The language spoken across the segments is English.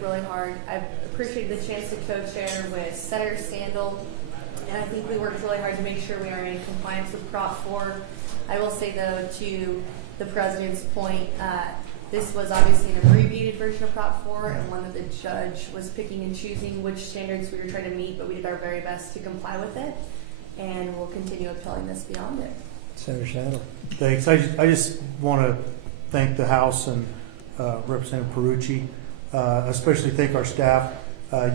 worked really hard. I've appreciated the chance to co-chair with Senator Sandel, and I think we worked really hard to make sure we are in compliance with Prop 4. I will say, though, to the President's point, this was obviously an abbreviated version of Prop 4 and one that the judge was picking and choosing which standards we were trying to meet, but we did our very best to comply with it, and we'll continue appealing this beyond it. Senator Sandel. Thanks. I just want to thank the House and Representative Perucci, especially thank our staff.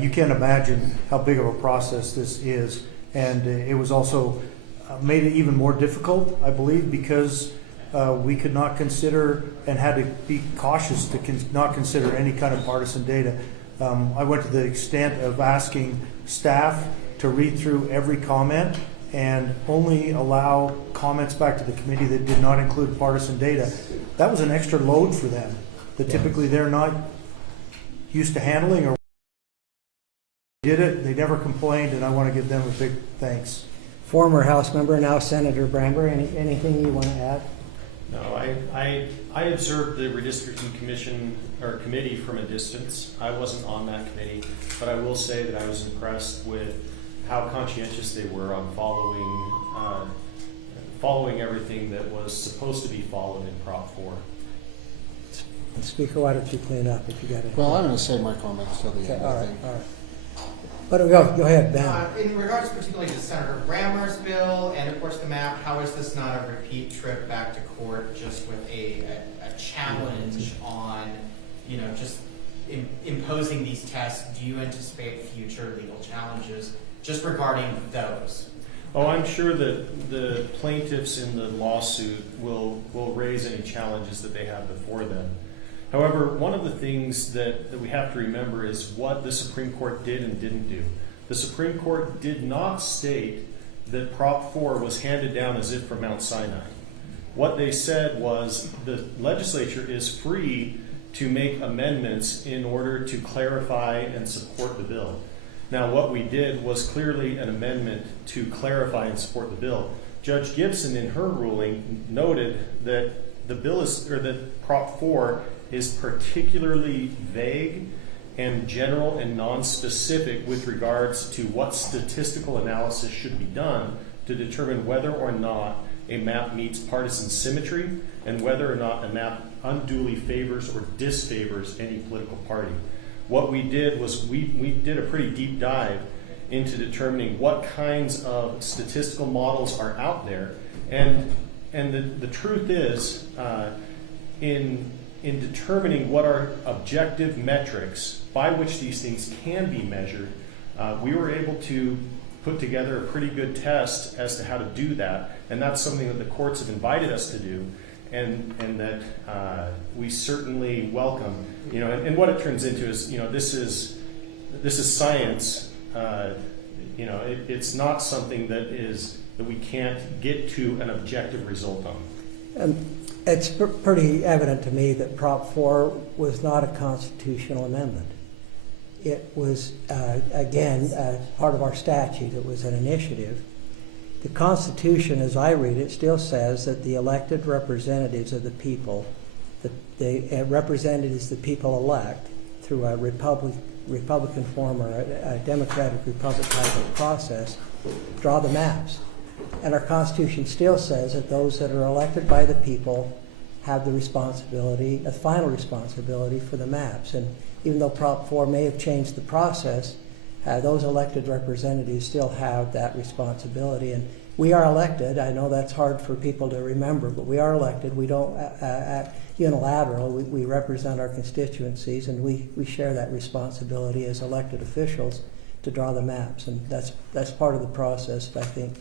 You can't imagine how big of a process this is, and it was also made it even more difficult, I believe, because we could not consider and had to be cautious to not consider any kind of partisan data. I went to the extent of asking staff to read through every comment and only allow comments back to the committee that did not include partisan data. That was an extra load for them that typically they're not used to handling, or did it. They never complained, and I want to give them a big thanks. Former House member, now Senator Bramber, anything you want to add? No, I observed the redistricting committee from a distance. I wasn't on that committee, but I will say that I was impressed with how conscientious they were on following everything that was supposed to be followed in Prop 4. Speaker, why don't you clean up if you got it? Well, I'm going to save my comments till the end. All right, all right. But go ahead, Ben. In regards particularly to Senator Brammer's bill and of course the map, how is this not a repeat trip back to court just with a challenge on, just imposing these tests? Do you anticipate future legal challenges just regarding those? Oh, I'm sure that the plaintiffs in the lawsuit will raise any challenges that they have before them. However, one of the things that we have to remember is what the Supreme Court did and didn't do. The Supreme Court did not state that Prop 4 was handed down as if from Mount Sinai. What they said was the legislature is free to make amendments in order to clarify and support the bill. Now, what we did was clearly an amendment to clarify and support the bill. Judge Gibson, in her ruling, noted that the bill that Prop 4 is particularly vague and general and non-specific with regards to what statistical analysis should be done to determine whether or not a map meets partisan symmetry and whether or not a map unduly favors or disfavors any political party. What we did was we did a pretty deep dive into determining what kinds of statistical models are out there, and the truth is, in determining what are objective metrics by which these things can be measured, we were able to put together a pretty good test as to how to do that, and that's something that the courts have invited us to do, and that we certainly welcome. And what it turns into is, this is science. It's not something that we can't get to an objective result on. It's pretty evident to me that Prop 4 was not a constitutional amendment. It was, again, part of our statute. It was an initiative. The Constitution, as I read it, still says that the elected representatives of the people, the representatives the people elect through a Republican form or a Democratic Republic type of process, draw the maps. And our Constitution still says that those that are elected by the people have the responsibility, a final responsibility for the maps. And even though Prop 4 may have changed the process, those elected representatives still have that responsibility. And we are elected. I know that's hard for people to remember, but we are elected. We don't act unilateral. We represent our constituencies, and we share that responsibility as elected officials to draw the maps. And that's part of the process that I think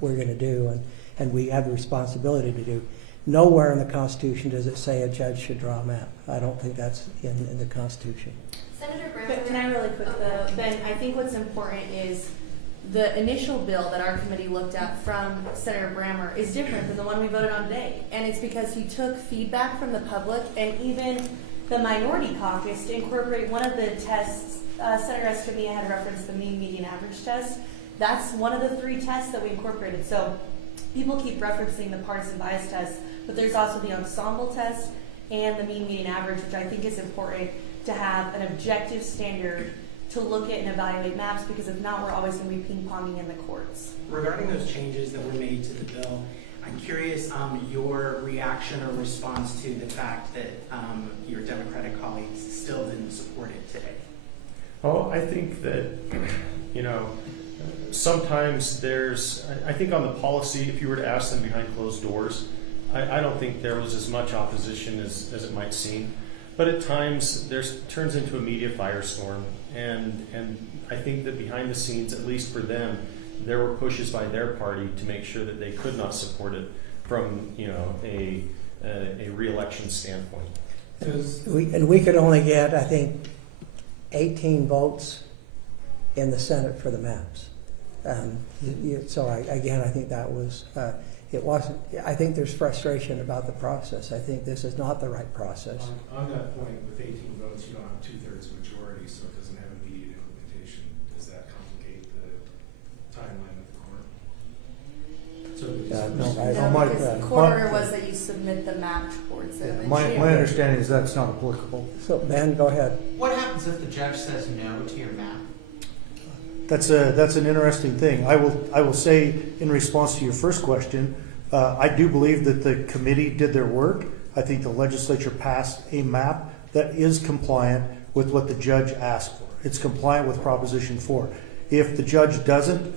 we're going to do, and we have the responsibility to do. Nowhere in the Constitution does it say a judge should draw a map. I don't think that's in the Constitution. Senator Brown, can I really quick though? Ben, I think what's important is the initial bill that our committee looked at from Senator Brammer is different than the one we voted on today. And it's because he took feedback from the public and even the minority caucus to incorporate one of the tests. Senator Escamilla had referenced the mean, median, average test. That's one of the 3 tests that we incorporated. So people keep referencing the partisan bias test, but there's also the ensemble test and the mean, median, average, which I think is important to have an objective standard to look at and evaluate maps, because if not, we're always going to be ping-ponging in the courts. Regarding those changes that were made to the bill, I'm curious your reaction or response to the fact that your Democratic colleagues still didn't support it today. Oh, I think that, sometimes I think on the policy, if you were to ask them behind closed doors, I don't think there was as much opposition as it might seem. But at times, turns into a media firestorm. And I think that behind the scenes, at least for them, there were pushes by their party to make sure that they could not support it from, a re-election standpoint. We could only get, I think, 18 votes in the Senate for the maps. So I think that was, it wasn't, I think there's frustration about the process. I think this is not the right process. On that point, with 18 votes, you don't have 2/3 majority, so it doesn't have immediate implementation. Does that complicate the timeline of the court? No, because the court order was that you submit the map towards it. my understanding is that's not applicable. So Ben, go ahead. What happens if the judge says no to your map? That's an interesting thing. I will say in response to your first question, I do believe that the committee did their work. I think the legislature passed a map that is compliant with what the judge asked for. It's compliant with Proposition 4. If the judge doesn't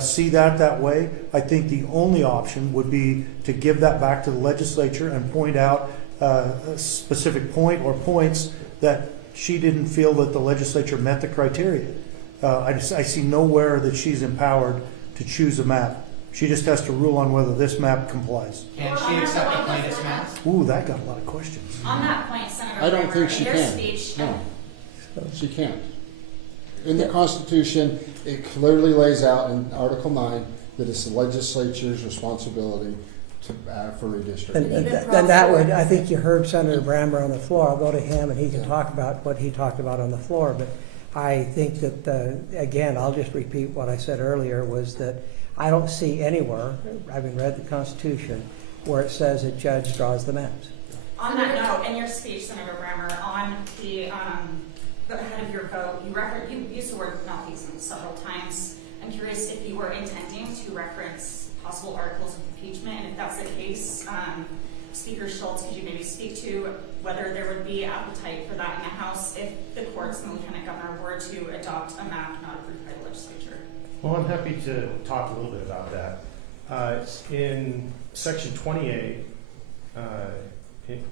see that way, I think the only option would be to give that back to the legislature and point out a specific point or points that she didn't feel that the legislature met the criteria. I see nowhere that she's empowered to choose a map. She just has to rule on whether this map complies. Can she accept the plaintiff's map? Ooh, that got a lot of questions. On that point, Senator I don't Brammer, think she in your can. speech, No, she can't. In the Constitution, it clearly lays out in Article 9 that it's the legislature's responsibility for redistricting. And that would, I think you heard Senator Brammer on the floor. I'll go to him and he can talk about what he talked about on the floor. But I think that, again, I'll just repeat what I said earlier, was that I don't see anywhere, having read the Constitution, where it says a judge draws the maps. on that note, in your speech, Senator Brammer, on the ahead of your vote, you used the word malfeasance several times. I'm curious if you were intending to reference possible articles of impeachment, and if that's the case, Speaker Schultz, could you maybe speak to whether there would be appetite for that in the House if the courts and the Lieutenant Governor were to adopt a map not approved by the legislature? Well, I'm happy to talk a little bit about that. In Section 28, it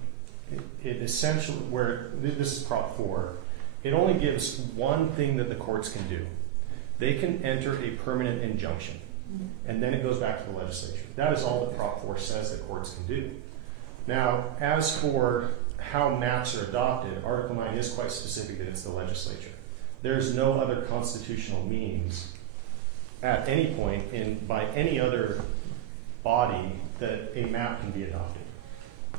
essentially, where this is Prop 4, it only gives one thing that the courts can do. They can enter a permanent injunction, and then it goes back to the legislature. That is all that Prop 4 says that courts can do. Now, as for how maps are adopted, Article 9 is quite specific that it's the legislature. There's no other constitutional means at any point by any other body that a map can be adopted.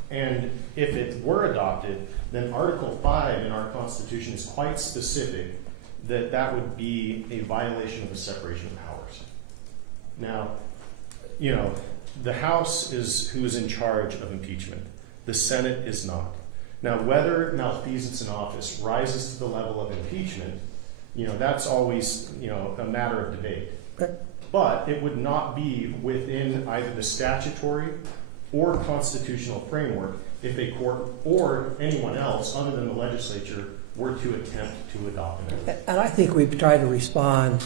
And if it were adopted, then Article 5 in our Constitution is quite specific that would be a violation of the separation of powers. Now, the House is who is in charge of impeachment. The Senate is not. Now, whether malfeasance in office rises to the level of impeachment, that's always, a matter of debate. But it would not be within either the statutory or constitutional framework if a court or anyone else other than the legislature were to attempt to adopt an amendment. And I think we've tried to respond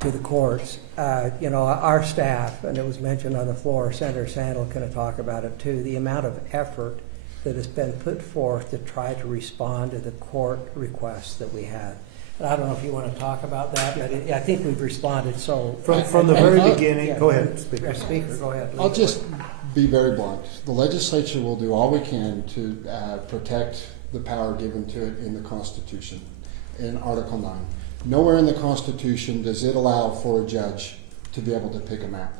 to the courts. Our staff, and it was mentioned on the floor, Senator Sandel can talk about it too, the amount of effort that has been put forth to try to respond to the court requests that we had. And I don't know if you want to talk about that, but I think we've responded so. From the very beginning, go ahead, Speaker. Speaker, go ahead. I'll just be very blunt. The legislature will do all we can to protect the power given to it in the Constitution, in Article 9. Nowhere in the Constitution does it allow for a judge to be able to pick a map.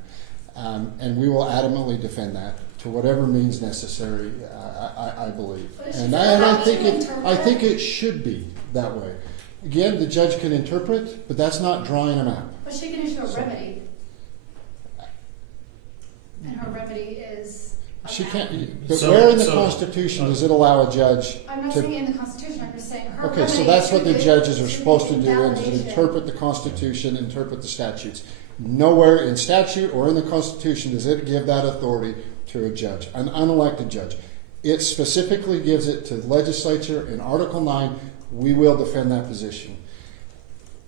And we will adamantly defend that to whatever means necessary, I believe. And I think it should be that way. Again, the judge can interpret, but that's not drawing a map. But she can issue a remedy. And her remedy is She can't, but So- where in the so- Constitution does it allow a judge I'm not to? saying in the Constitution, I'm just saying her. Okay, so remedy that's what the should be- judges are should supposed to be do, is invalidation. interpret the Constitution, interpret the statutes. Nowhere in statute or in the Constitution does it give that authority to a judge, an unelected judge. It specifically gives it to the legislature in Article 9. We will defend that position.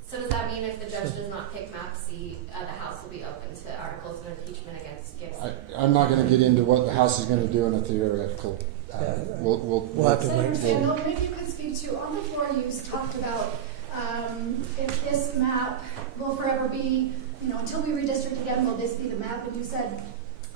So does that mean if the judge does not pick map C, the House will be open to articles of impeachment against Gibson? I'm not going to get into what the House is going to do in a theoretical. We'll have to Senator wait. Sandel, maybe you could speak to, on the floor you talked about if this map will forever be, until we redistrict again, will this be the map? And you said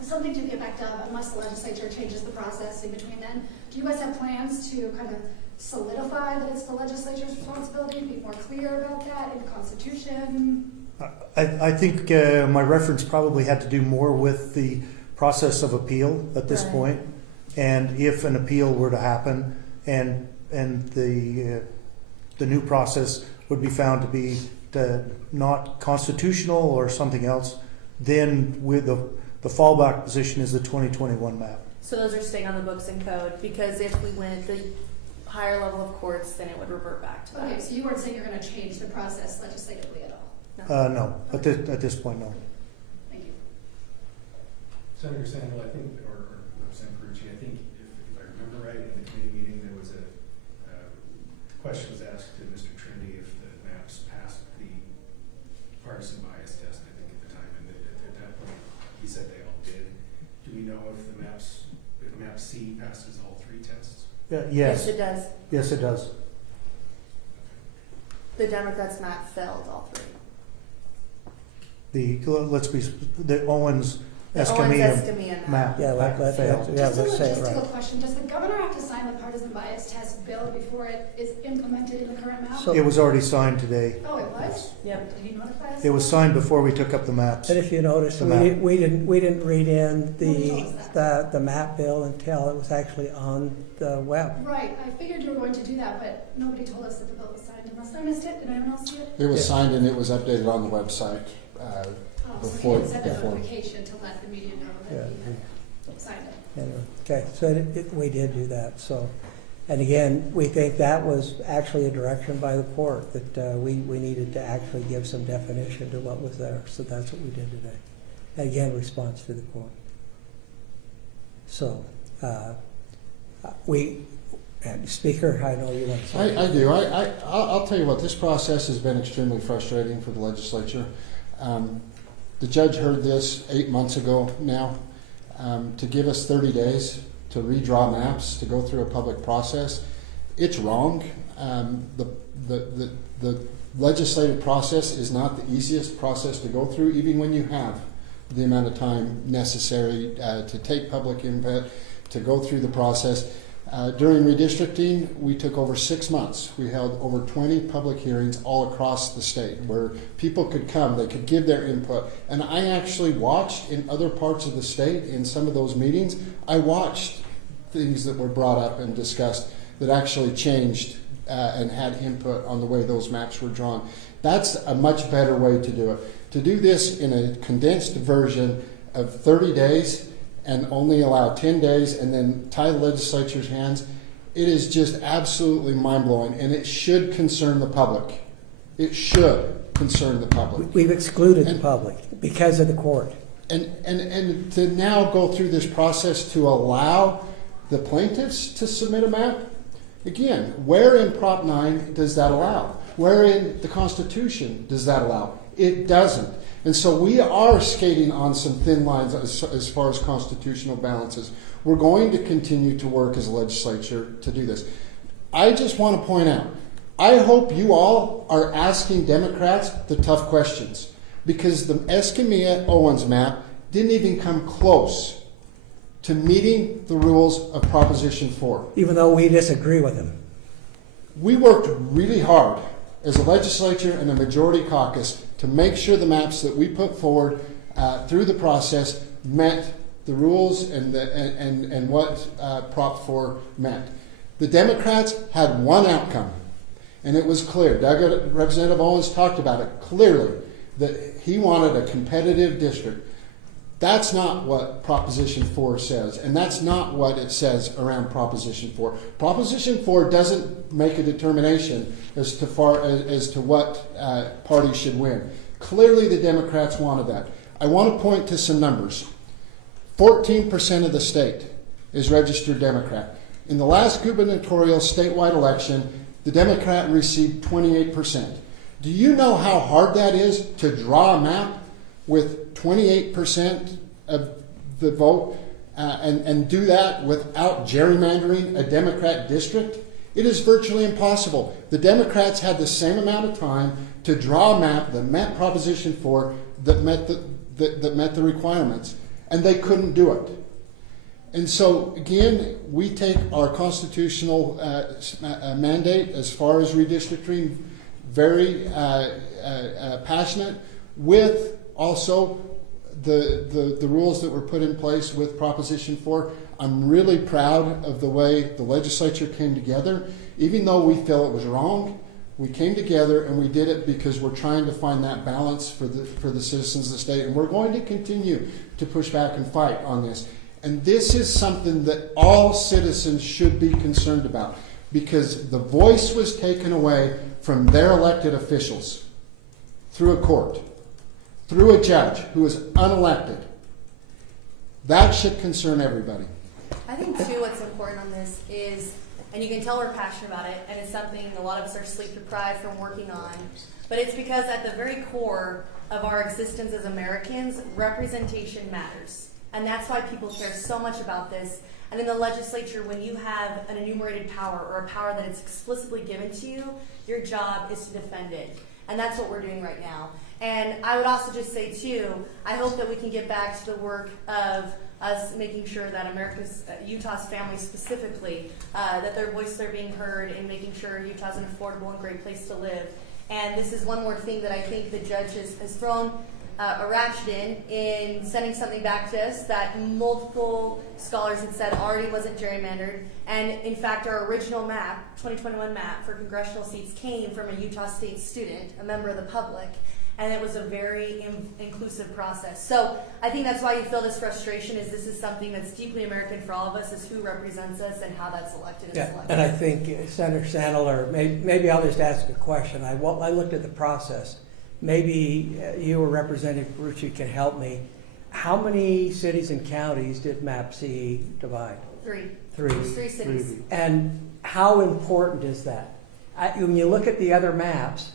something to the effect of, unless the legislature changes the process in between then. Do you guys have plans to kind of solidify that it's the legislature's responsibility, be more clear about that in the Constitution? I think my reference probably had to do more with the process of appeal at this Right. point. And if an appeal were to happen and the new process would be found to be not constitutional or something else, then with the fallback position is the 2021 map. So those are staying on the books and code, because if we went the higher level of courts, then it would revert back to that. Okay, so you weren't saying you're going to change the process legislatively at all? No, at this point, no. Thank you. Senator Sandel, I think, or Representative Perucci, I think if I remember right, in the committee meeting, there was a question was asked to Mr. Trinity if the maps passed the partisan bias test, I think at the time, and at that point, he said they all did. Do we know if map C passes all three tests? Yes, it does. yes, it does. The Democrats map failed all three. The Owens Escamilla map Yeah, let's say Just a it logistical right. question, does the governor have to sign the partisan bias test bill before it is implemented in the current map? So- It was already signed today. Oh, it was? Yep. Did he notify us? It was signed before we took up the maps. And if you notice, The map. we didn't read in Nobody told us the map bill until it was actually on the web. Right, I figured you were going to do that, but nobody told us that the bill was signed, unless I missed it, did anyone else see it? It was Yeah. signed and it was updated on the website. Oh, so Before- he had sent a before. notification to let the media know that he had signed it. Anyway, okay, so we did do that. So, and again, we think that was actually a direction by the court that we needed to actually give some definition to what was there. So that's what we did today. And again, response to the court. So, and Speaker, I know you want to say. I do. I'll tell you what, this process has been extremely frustrating for the legislature. The judge heard this 8 months ago now. To give us 30 days to redraw maps, to go through a public process, it's wrong. The legislative process is not the easiest process to go through, even when you have the amount of time necessary to take public input, to go through the process. During redistricting, we took over 6 months. We held over 20 public hearings all across the state where people could come, they could give their input. And I actually watched in other parts of the state, in some of those meetings, I watched things that were brought up and discussed that actually changed and had input on the way those maps were drawn. That's a much better way to do it. To do this in a condensed version of 30 days and only allow 10 days and then tie the legislature's hands, it is just absolutely mind-blowing, and it should concern the public. It should concern the public. We've excluded the public because of the court. And to now go through this process to allow the plaintiffs to submit a map, again, where in Prop 9 does that allow? Where in the Constitution does that allow? It doesn't. And so we are skating on some thin lines as far as constitutional balances. We're going to continue to work as a legislature to do this. I just want to point out, I hope you all are asking Democrats the tough questions, because the Escamilla-Owens map didn't even come close to meeting the rules of Proposition 4. Even though we disagree with them. We worked really hard as a legislature and a majority caucus to make sure the maps that we put forward through the process met the rules and what Prop 4 meant. The Democrats had one outcome, and it was clear. Representative Owens talked about it clearly, that he wanted a competitive district. That's not what Proposition 4 says, and that's not what it says around Proposition 4. Proposition 4 doesn't make a determination as to what party should win. Clearly, the Democrats wanted that. I want to point to some numbers. 14% of the state is registered Democrat. In the last gubernatorial statewide election, the Democrat received 28%. Do you know how hard that is to draw a map with 28% of the vote and do that without gerrymandering a Democrat district? It is virtually impossible. The Democrats had the same amount of time to draw a map that met Proposition 4 that met the requirements, and they couldn't do it. And so, again, we take our constitutional mandate as far as redistricting very passionate, with also the rules that were put in place with Proposition 4. I'm really proud of the way the legislature came together. Even though we feel it was wrong, we came together and we did it because we're trying to find that balance for the citizens of the state. And we're going to continue to push back and fight on this. And this is something that all citizens should be concerned about, because the voice was taken away from their elected officials through a court, through a judge who is unelected. That should concern everybody. I think, too, what's important on this is, and you can tell we're passionate about it, and it's something a lot of us are sleep deprived from working on, but it's because at the very core of our existence as Americans, representation matters. And that's why people care so much about this. And in the legislature, when you have an enumerated power or a power that is explicitly given to you, your job is to defend it. And that's what we're doing right now. And I would also just say, too, I hope that we can get back to the work of us making sure that Utah's families specifically, that their voices are being heard, and making sure Utah's an affordable and great place to live. And this is one more thing that I think the judge has thrown a ratchet in sending something back to us that multiple scholars had said already wasn't gerrymandered. And in fact, our original map, 2021 map for congressional seats, came from a Utah State student, a member of the public. And it was a very inclusive process. So I think that's why you feel this frustration, is this is something that's deeply American for all of us, is who represents us and how that's elected and selected. And I think Senator Sandler, maybe I'll just ask a question. I looked at the process. Maybe you or Representative Perucci can help me. How many cities and counties did Map C divide? Three. Three cities. And how important is that? When you look at the other maps,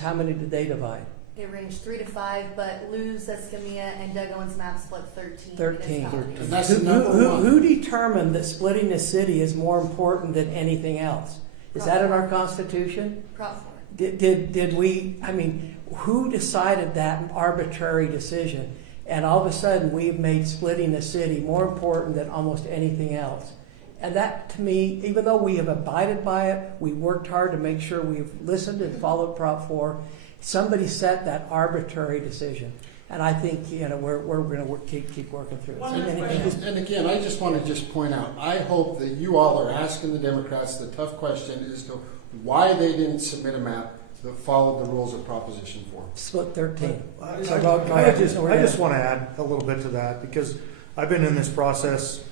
how many did they divide? It ranged 3 to 5, but Lou's, Escamilla, and Doug Owens' map split 13. 13. And that's the number one. Who determined that splitting a city is more important than anything else? Is that in our Constitution? Prop 4. Did we, who decided that arbitrary decision? And all of a sudden, we've made splitting the city more important than almost anything else. And that, to me, even though we have abided by it, we worked hard to make sure we've listened and followed Prop 4, somebody set that arbitrary decision. And I think, we're going to keep working through it. And again, I just want to point out, I hope that you all are asking the Democrats the tough question as to why they didn't submit a map that followed the rules of Proposition 4. Split 13. I just want to add a little bit to that, because I've been in this process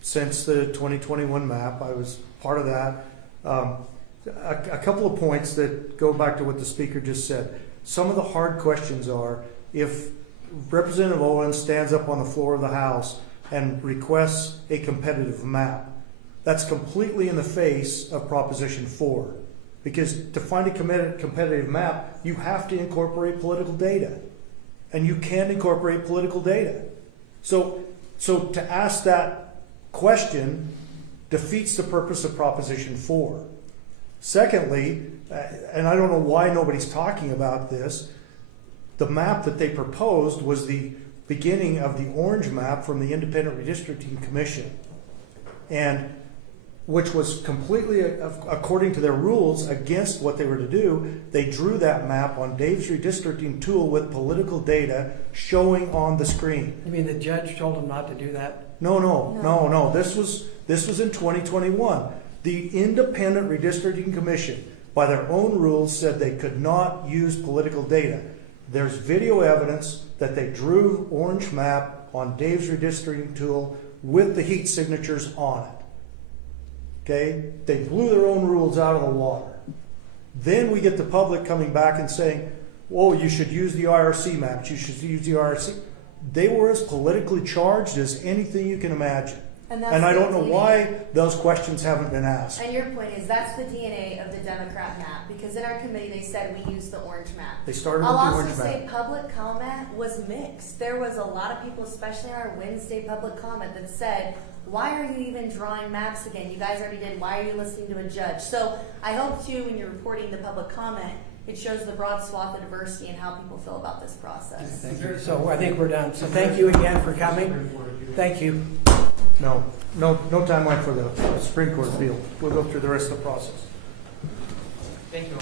since the 2021 map. I was part of that. A couple of points that go back to what the speaker just said. Some of the hard questions are, if Representative Owens stands up on the floor of the House and requests a competitive map, that's completely in the face of Proposition 4. Because to find a competitive map, you have to incorporate political data. And you can't incorporate political data. So to ask that question defeats the purpose of Proposition 4. Secondly, and I don't know why nobody's talking about this, the map that they proposed was the beginning of the orange map from the Independent Redistricting Commission, and which was completely, according to their rules, against what they were to do. They drew that map on Dave's redistricting tool with political data showing on the screen. You mean the judge told them not to do that? No. This was in 2021. The Independent Redistricting Commission, by their own rules, said they could not use political data. There's video evidence that they drew orange map on Dave's redistricting tool with the heat signatures on it. Okay? They blew their own rules out of the water. Then we get the public coming back and saying, "Oh, you should use the IRC maps. You should use the IRC." They were as politically charged as anything you can imagine. And that's And I the don't know DNA. why those questions haven't been asked. And your point is that's the DNA of the Democrat map, because in our committee they said we used the orange map. They started I'll with the also orange say map. public comment was mixed. There was a lot of people, especially in our Wednesday public comment, that said, "Why are you even drawing maps again? You guys already did. Why are you listening to a judge?" So I hope too, when you're reporting the public comment, it shows the broad swath of diversity and how people feel about this process. Thank you. So I think we're done. So thank you again for coming. Thank you. No timeline for the Supreme Court appeal. We'll go through the rest of the process. Thank you all.